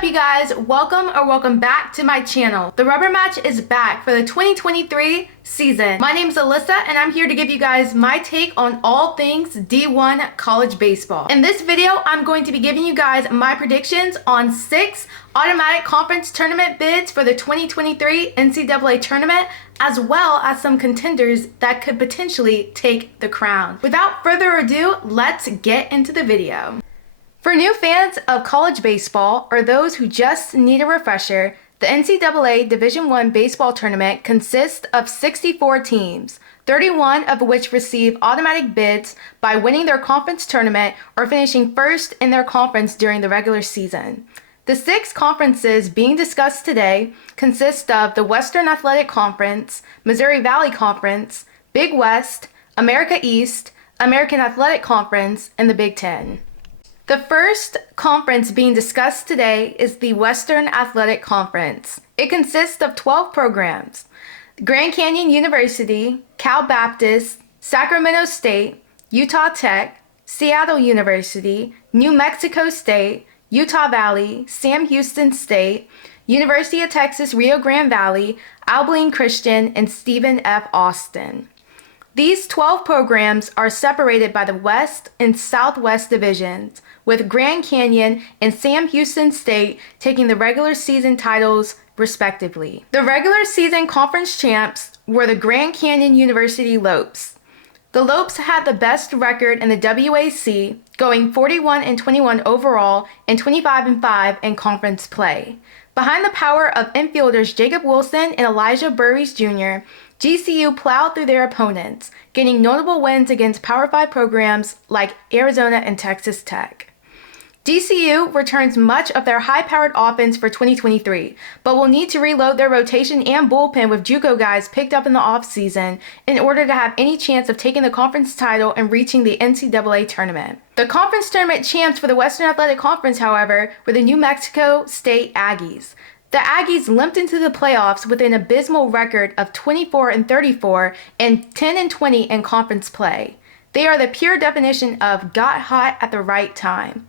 up, you guys? Welcome back to my channel. The rubber match is back for the 2023 season. My name is Alyssa and I'm here to give you guys my take on all things D1 college baseball. In this video, I'm going to be giving you guys my predictions on 6 automatic conference tournament bids for the 2023 NCAA tournament, as well as some contenders that could potentially take the crown. Without further ado, let's get into the video. For new fans of college baseball or those who just need a refresher, the NCAA Division I baseball tournament consists of 64 teams, 31 of which receive automatic bids by winning their conference tournament or finishing first in their conference during the regular season. The 6 conferences being discussed today consist of the Western Athletic Conference, Missouri Valley Conference, Big West, America East, American Athletic Conference, and the Big Ten. The first conference being discussed today is the Western Athletic Conference. It consists of 12 programs: Grand Canyon University, Cal Baptist, Sacramento State, Utah Tech, Seattle University, New Mexico State, Utah Valley, Sam Houston State, University of Texas Rio Grande Valley, Abilene Christian, and Stephen F. Austin. These 12 programs are separated by the West and Southwest divisions, with Grand Canyon and Sam Houston State taking the regular season titles respectively. The regular season conference champs were the Grand Canyon University Lopes. The Lopes had the best record in the WAC, going 41-21 overall and 25-5 in conference play. Behind the power of infielders Jacob Wilson and Elijah Burries Jr., GCU plowed through their opponents, gaining notable wins against Power 5 programs like Arizona and Texas Tech. GCU returns much of their high-powered offense for 2023, but will need to reload their rotation and bullpen with JUCO guys picked up in the offseason in order to have any chance of taking the conference title and reaching the NCAA tournament. The conference tournament champs for the Western Athletic Conference, however, were the New Mexico State Aggies. The Aggies limped into the playoffs with an abysmal record of 24-34 and 10-20 in conference play. They are the pure definition of got hot at the right time.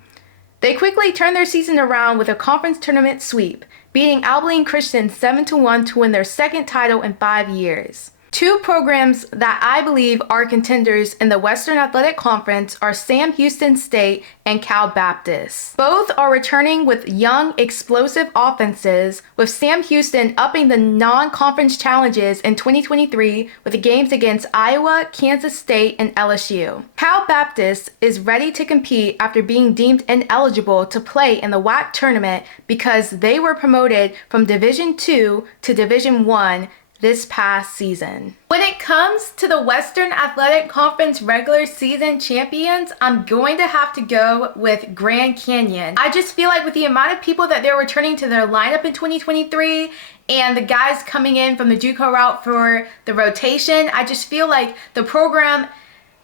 They quickly turned their season around with a conference tournament sweep, beating Abilene Christian 7-1 to win their second title in 5 years. 2 programs that I believe are contenders in the Western Athletic Conference are Sam Houston State and Cal Baptist. Both are returning with young, explosive offenses, with Sam Houston upping the non-conference challenges in 2023 with the games against Iowa, Kansas State, and LSU. Cal Baptist is ready to compete after being deemed ineligible to play in the WAC tournament because they were promoted from Division II to Division I this past season. When it comes to the Western Athletic Conference regular season champions, I'm going to have to go with Grand Canyon. I just feel like with the amount of people that they're returning to their lineup in 2023 and the guys coming in from the JUCO route for the rotation, I just feel like the program,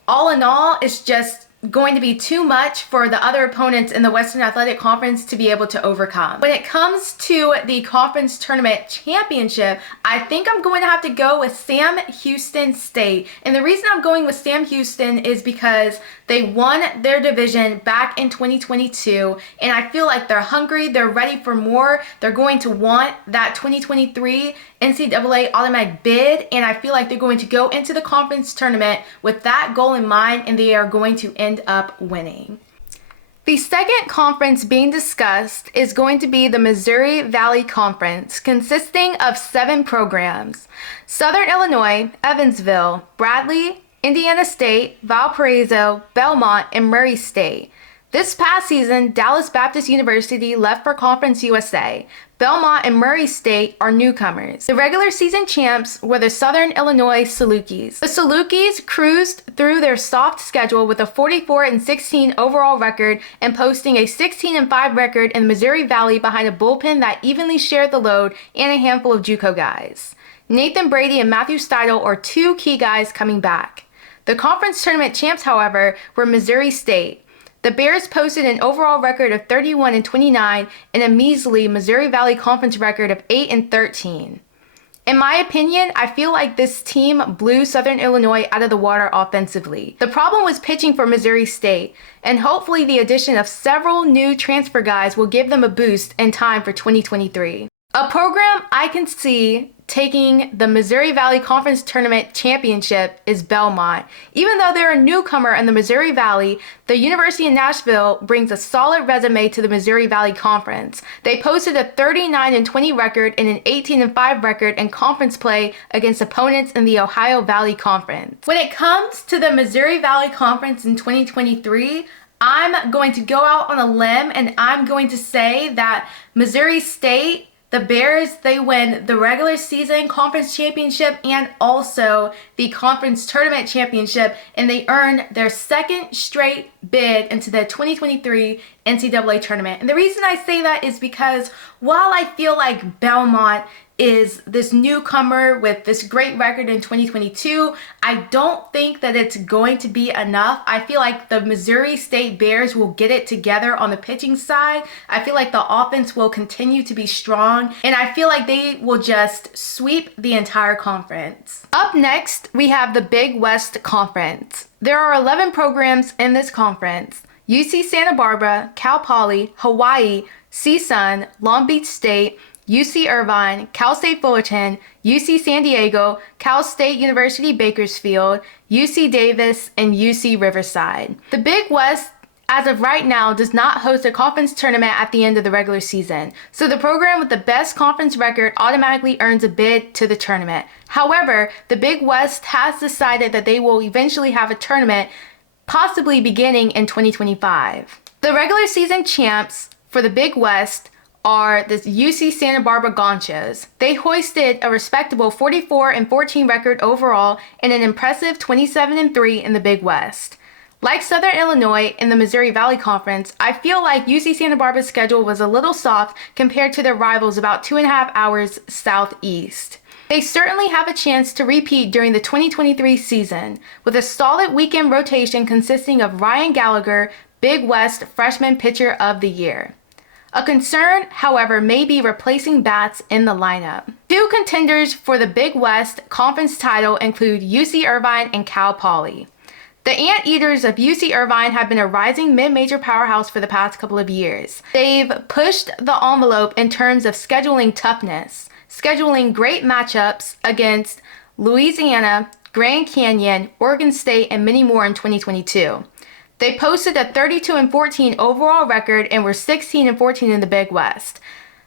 all in all, is just going to be too much for the other opponents in the Western Athletic Conference to be able to overcome. When it comes to the conference tournament championship, I think I'm going to have to go with Sam Houston State. And the reason I'm going with Sam Houston is because they won their division back in 2022, and I feel like they're hungry, they're ready for more, they're going to want that 2023 NCAA automatic bid, and I feel like they're going to go into the conference tournament with that goal in mind, and they are going to end up winning. The second conference being discussed is going to be the Missouri Valley Conference, consisting of 7 programs: Southern Illinois, Evansville, Bradley, Indiana State, Valparaiso, Belmont, and Murray State. This past season, Dallas Baptist University left for Conference USA. Belmont and Murray State are newcomers. The regular season champs were the Southern Illinois Salukis. The Salukis cruised through their soft schedule with a 44-16 overall record and posting a 16-5 record in the Missouri Valley behind a bullpen that evenly shared the load and a handful of JUCO guys. Nathan Brady and Matthew Steidel are 2 key guys coming back. The conference tournament champs, however, were Missouri State. The Bears posted an overall record of 31-29 and a measly Missouri Valley Conference record of 8-13. In my opinion, I feel like this team blew Southern Illinois out of the water offensively. The problem was pitching for Missouri State, and hopefully the addition of several new transfer guys will give them a boost in time for 2023. A program I can see taking the Missouri Valley Conference Tournament Championship is Belmont. Even though they're a newcomer in the Missouri Valley, the University of Nashville brings a solid resume to the Missouri Valley Conference. They posted a 39-20 record and an 18-5 record in conference play against opponents in the Ohio Valley Conference. When it comes to the Missouri Valley Conference in 2023, I'm going to go out on a limb and I'm going to say that Missouri State, the Bears, they win the regular season conference championship and also the conference tournament championship, and they earn their second straight bid into the 2023 NCAA tournament. And the reason I say that is because while I feel like Belmont is this newcomer with this great record in 2022, I don't think that it's going to be enough. I feel like the Missouri State Bears will get it together on the pitching side. I feel like the offense will continue to be strong, and I feel like they will just sweep the entire conference. Up next, we have the Big West Conference. There are 11 programs in this conference. UC Santa Barbara, Cal Poly, Hawaii, CSUN, Long Beach State, UC Irvine, Cal State Fullerton, UC San Diego, Cal State University Bakersfield, UC Davis, and UC Riverside. The Big West, as of right now, does not host a conference tournament at the end of the regular season, so the program with the best conference record automatically earns a bid to the tournament. However, the Big West has decided that they will eventually have a tournament, possibly beginning in 2025. The regular season champs for the Big West are the UC Santa Barbara Gauchos. They hoisted a respectable 44-14 record overall and an impressive 27-3 in the Big West. Like Southern Illinois in the Missouri Valley Conference, I feel like UC Santa Barbara's schedule was a little soft compared to their rivals about 2.5 hours southeast. They certainly have a chance to repeat during the 2023 season, with a solid weekend rotation consisting of Ryan Gallagher, Big West Freshman Pitcher of the Year. A concern, however, may be replacing bats in the lineup. Two contenders for the Big West Conference title include UC Irvine and Cal Poly. The Anteaters of UC Irvine have been a rising mid-major powerhouse for the past couple of years. They've pushed the envelope in terms of scheduling toughness, scheduling great matchups against Louisiana, Grand Canyon, Oregon State, and many more in 2022. They posted a 32-14 overall record and were 16-14 in the Big West.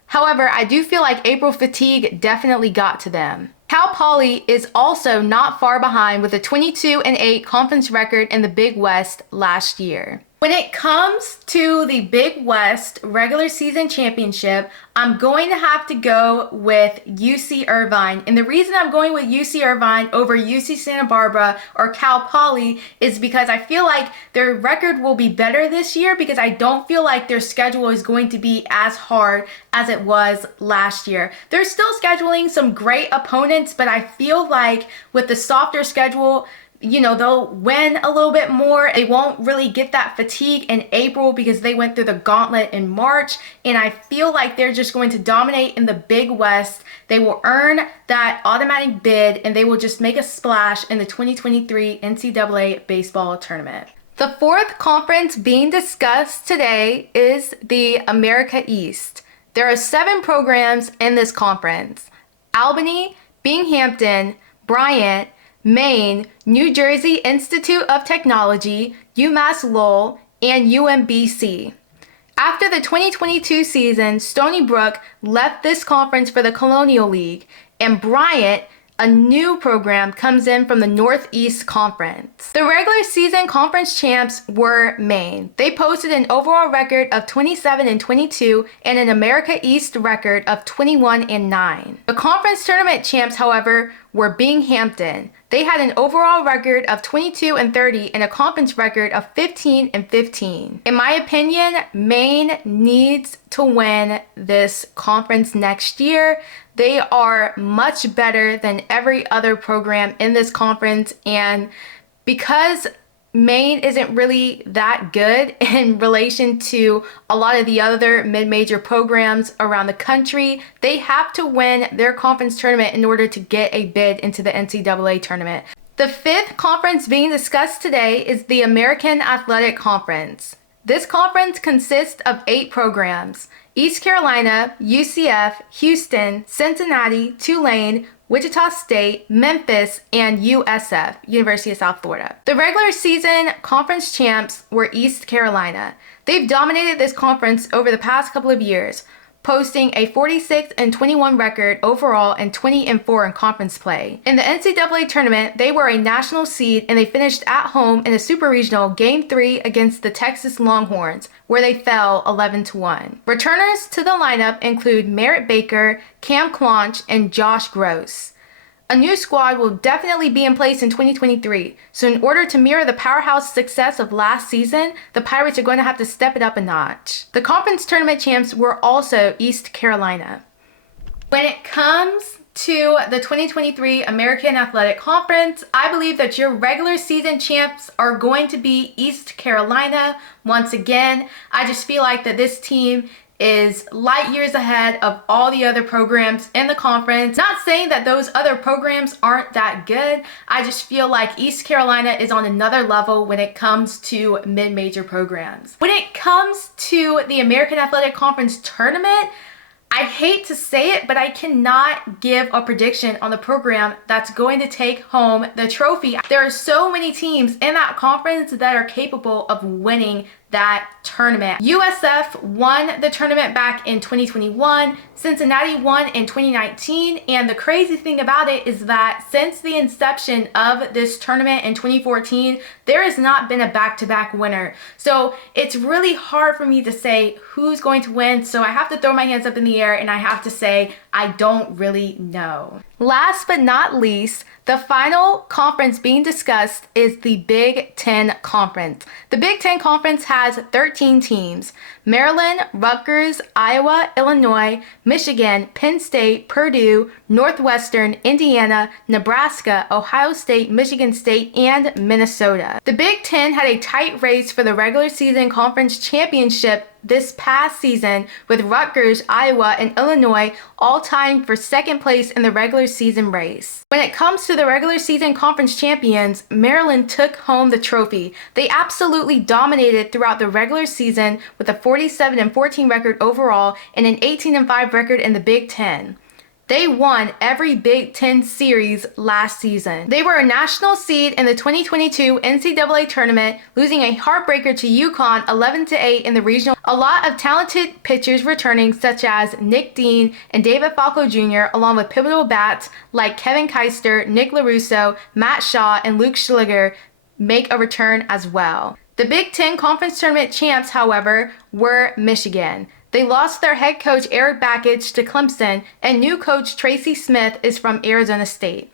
However, I do feel like April fatigue definitely got to them. Cal Poly is also not far behind with a 22-8 conference record in the Big West last year. When it comes to the Big West regular season championship, I'm going to have to go with UC Irvine. And the reason I'm going with UC Irvine over UC Santa Barbara or Cal Poly is because I feel like their record will be better this year, because I don't feel like their schedule is going to be as hard as it was last year. They're still scheduling some great opponents, but I feel like with the softer schedule, they'll win a little bit more. They won't really get that fatigue in April because they went through the gauntlet in March. And I feel like they're just going to dominate in the Big West. They will earn that automatic bid and they will just make a splash in the 2023 NCAA baseball tournament. The fourth conference being discussed today is the America East. There are 7 programs in this conference: Albany, Binghamton, Bryant, Maine, New Jersey Institute of Technology, UMass Lowell, and UMBC. After the 2022 season, Stony Brook left this conference for the Colonial League, and Bryant, a new program, comes in from the Northeast Conference. The regular season conference champs were Maine. They posted an overall record of 27-22 and an America East record of 21-9. The conference tournament champs, however, were Binghamton. They had an overall record of 22-30 and a conference record of 15-15. In my opinion, Maine needs to win this conference next year. They are much better than every other program in this conference, and because Maine isn't really that good in relation to a lot of the other mid-major programs around the country. They have to win their conference tournament in order to get a bid into the NCAA tournament. The fifth conference being discussed today is the American Athletic Conference. This conference consists of 8 programs: East Carolina, UCF, Houston, Cincinnati, Tulane, Wichita State, Memphis, and USF, University of South Florida. The regular season conference champs were East Carolina. They've dominated this conference over the past couple of years, posting a 46-21 record overall and 20-4 in conference play. In the NCAA tournament, they were a national seed and they finished at home in a super regional Game 3 against the Texas Longhorns, where they fell 11-1. Returners to the lineup include Merritt Baker, Cam Clonch, and Josh Gross. A new squad will definitely be in place in 2023, so in order to mirror the powerhouse success of last season, the Pirates are going to have to step it up a notch. The conference tournament champs were also East Carolina. When it comes to the 2023 American Athletic Conference, I believe that your regular season champs are going to be East Carolina. Once again, I just feel like that this team is light years ahead of all the other programs in the conference. Not saying that those other programs aren't that good. I just feel like East Carolina is on another level when it comes to mid-major programs. When it comes to the American Athletic Conference tournament, I hate to say it, but I cannot give a prediction on the program that's going to take home the trophy. There are so many teams in that conference that are capable of winning that tournament. USF won the tournament back in 2021, Cincinnati won in 2019, and the crazy thing about it is that since the inception of this tournament in 2014, there has not been a back-to-back winner. So it's really hard for me to say who's going to win, so I have to throw my hands up in the air and I have to say I don't really know. Last but not least, the final conference being discussed is the Big Ten Conference. The Big Ten Conference has 13 teams: Maryland, Rutgers, Iowa, Illinois, Michigan, Penn State, Purdue, Northwestern, Indiana, Nebraska, Ohio State, Michigan State, and Minnesota. The Big Ten had a tight race for the regular season conference championship this past season, with Rutgers, Iowa, and Illinois all tying for second place in the regular season race. When it comes to the regular season conference champions, Maryland took home the trophy. They absolutely dominated throughout the regular season with a 47-14 record overall and an 18-5 record in the Big Ten. They won every Big Ten series last season. They were a national seed in the 2022 NCAA tournament, losing a heartbreaker to UConn 11-8 in the regional. A lot of talented pitchers returning, such as Nick Dean and David Falco Jr., along with pivotal bats like Kevin Keister, Nick LaRusso, Matt Shaw, and Luke Schliger, make a return as well. The Big Ten Conference Tournament champs, however, were Michigan. They lost their head coach Eric Bakich to Clemson, and new coach Tracy Smith is from Arizona State.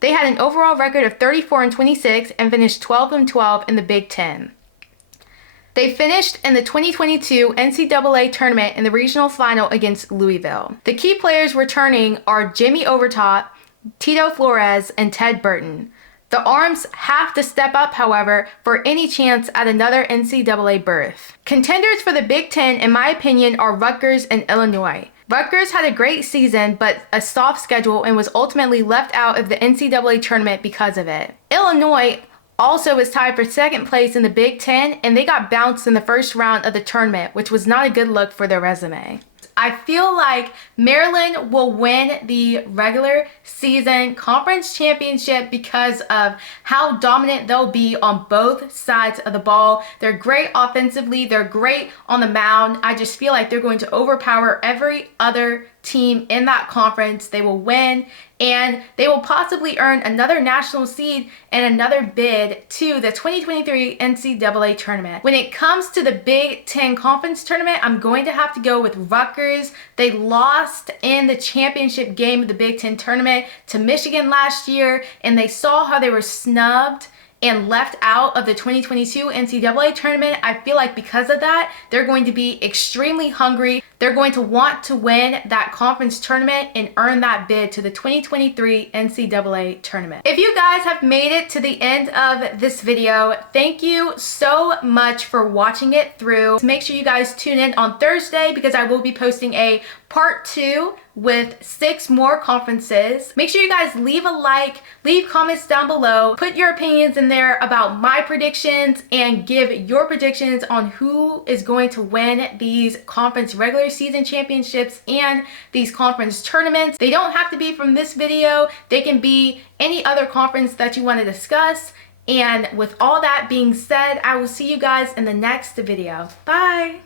They had an overall record of 34-26 and finished 12-12 in the Big Ten. They finished in the 2022 NCAA tournament in the regional final against Louisville. The key players returning are Jimmy Overtop, Tito Flores, and Ted Burton. The Arms have to step up, however, for any chance at another NCAA berth. Contenders for the Big Ten, in my opinion, are Rutgers and Illinois. Rutgers had a great season, but a soft schedule and was ultimately left out of the NCAA tournament because of it. Illinois also was tied for second place in the Big Ten, and they got bounced in the first round of the tournament, which was not a good look for their resume. I feel like Maryland will win the regular season conference championship because of how dominant they'll be on both sides of the ball. They're great offensively. They're great on the mound. I just feel like they're going to overpower every other team in that conference. They will win, and they will possibly earn another national seed and another bid to the 2023 NCAA tournament. When it comes to the Big Ten Conference tournament, I'm going to have to go with Rutgers. They lost in the championship game of the Big Ten tournament to Michigan last year, and they saw how they were snubbed and left out of the 2022 NCAA tournament. I feel like because of that, they're going to be extremely hungry. they're going to want to win that conference tournament and earn that bid to the 2023 NCAA tournament. If you guys have made it to the end of this video, thank you so much for watching it through. Make sure you guys tune in on Thursday because I will be posting a part 2 with 6 more conferences. Make sure you guys leave a like, leave comments down below, put your opinions in there about my predictions, and give your predictions on who is going to win these conference regular season championships and these conference tournaments. They don't have to be from this video. They can be any other conference that you want to discuss. And with all that being said, I will see you guys in the next video. Bye!